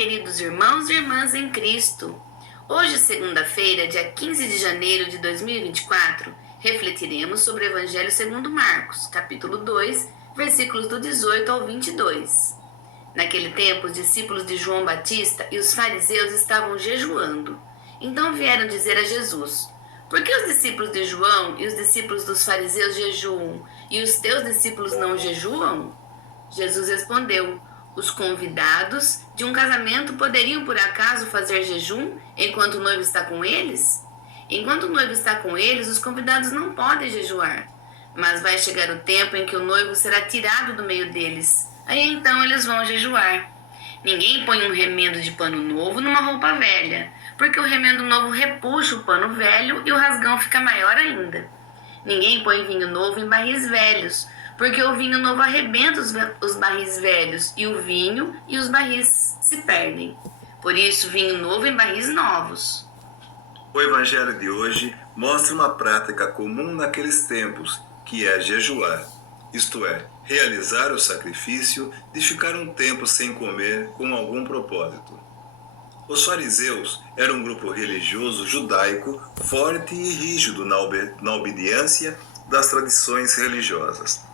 queridos irmãos e irmãs em Cristo! Hoje, segunda-feira, dia 15 de janeiro de 2024, refletiremos sobre o Evangelho segundo Marcos, capítulo 2, versículos do 18 ao 22. Naquele tempo, os discípulos de João Batista e os fariseus estavam jejuando. Então vieram dizer a Jesus: por que os discípulos de João e os discípulos dos fariseus jejuam, e os teus discípulos não jejuam? Jesus respondeu: os convidados de um casamento poderiam por acaso fazer jejum enquanto o noivo está com eles? Enquanto o noivo está com eles, os convidados não podem jejuar. Mas vai chegar o tempo em que o noivo será tirado do meio deles. Aí então eles vão jejuar. Ninguém põe um remendo de pano novo numa roupa velha, porque o remendo novo repuxa o pano velho e o rasgão fica maior ainda. Ninguém põe vinho novo em barris velhos, porque o vinho novo arrebenta os barris velhos, e o vinho e os barris se perdem. Por isso, vinho novo em barris novos. O Evangelho de hoje mostra uma prática comum naqueles tempos, que é jejuar, isto é, realizar o sacrifício de ficar um tempo sem comer com algum propósito. Os fariseus eram um grupo religioso judaico forte e rígido na obediência das tradições religiosas.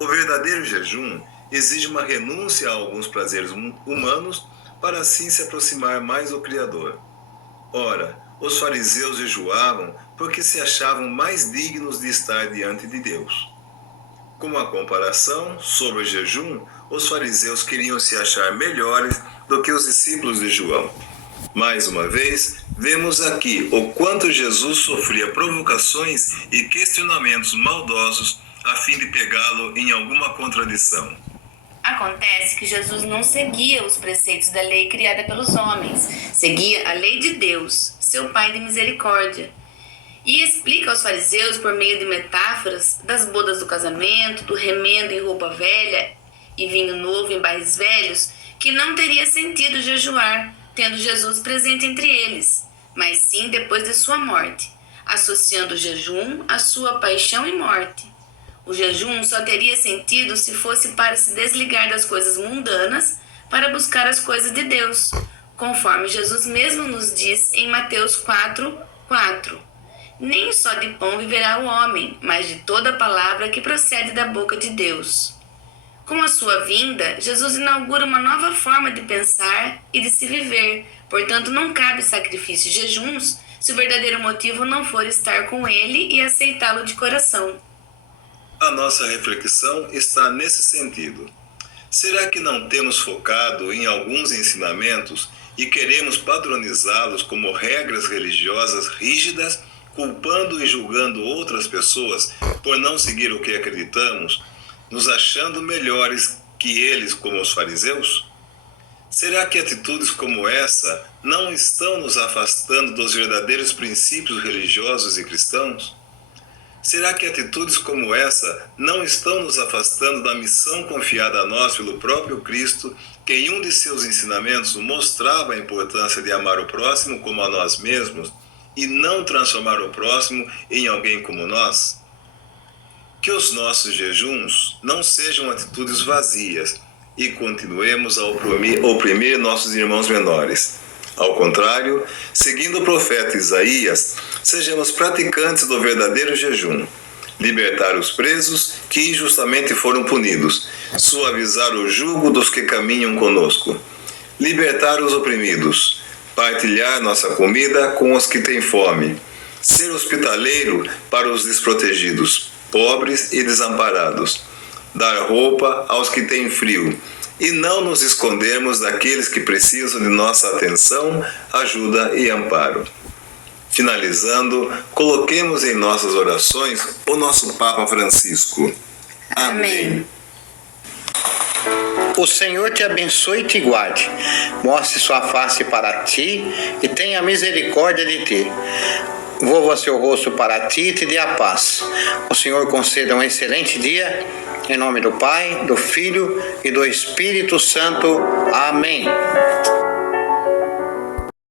O verdadeiro jejum exige uma renúncia a alguns prazeres humanos para assim se aproximar mais do Criador. Ora, os fariseus jejuavam porque se achavam mais dignos de estar diante de Deus. Como a comparação sobre o jejum, os fariseus queriam se achar melhores do que os discípulos de João. Mais uma vez, vemos aqui o quanto Jesus sofria provocações e questionamentos maldosos a fim de pegá-lo em alguma contradição. Acontece que Jesus não seguia os preceitos da lei criada pelos homens, seguia a lei de Deus, seu Pai de misericórdia. E explica aos fariseus, por meio de metáforas, das bodas do casamento, do remendo em roupa velha e vinho novo em barris velhos, que não teria sentido jejuar, tendo Jesus presente entre eles, mas sim depois de sua morte, associando o jejum à sua paixão e morte. O jejum só teria sentido se fosse para se desligar das coisas mundanas para buscar as coisas de Deus, conforme Jesus mesmo nos diz em Mateus 4:4. Nem só de pão viverá o homem, mas de toda palavra que procede da boca de Deus. Com a sua vinda, Jesus inaugura uma nova forma de pensar e de se viver. Portanto, não cabe sacrifícios e jejuns se o verdadeiro motivo não for estar com ele e aceitá-lo de coração. A nossa reflexão está nesse sentido. Será que não temos focado em alguns ensinamentos e queremos padronizá-los como regras religiosas rígidas, culpando e julgando outras pessoas por não seguir o que acreditamos, nos achando melhores que eles, como os fariseus? Será que atitudes como essa não estão nos afastando dos verdadeiros princípios religiosos e cristãos? Será que atitudes como essa não estão nos afastando da missão confiada a nós pelo próprio Cristo, que em um de seus ensinamentos mostrava a importância de amar o próximo como a nós mesmos e não transformar o próximo em alguém como nós? Que os nossos jejuns não sejam atitudes vazias e continuemos a oprimir nossos irmãos menores. Ao contrário, seguindo o profeta Isaías, sejamos praticantes do verdadeiro jejum, libertar os presos que injustamente foram punidos, suavizar o jugo dos que caminham conosco, libertar os oprimidos, partilhar nossa comida com os que têm fome, ser hospitaleiro para os desprotegidos, pobres e desamparados, dar roupa aos que têm frio, e não nos escondermos daqueles que precisam de nossa atenção, ajuda e amparo. Finalizando, coloquemos em nossas orações o nosso Papa Francisco. Amém. O Senhor te abençoe e te guarde, mostre sua face para ti e tenha misericórdia de ti. Volva seu rosto para ti e te dê a paz. O Senhor conceda um excelente dia. Em nome do Pai, do Filho e do Espírito Santo. Amém.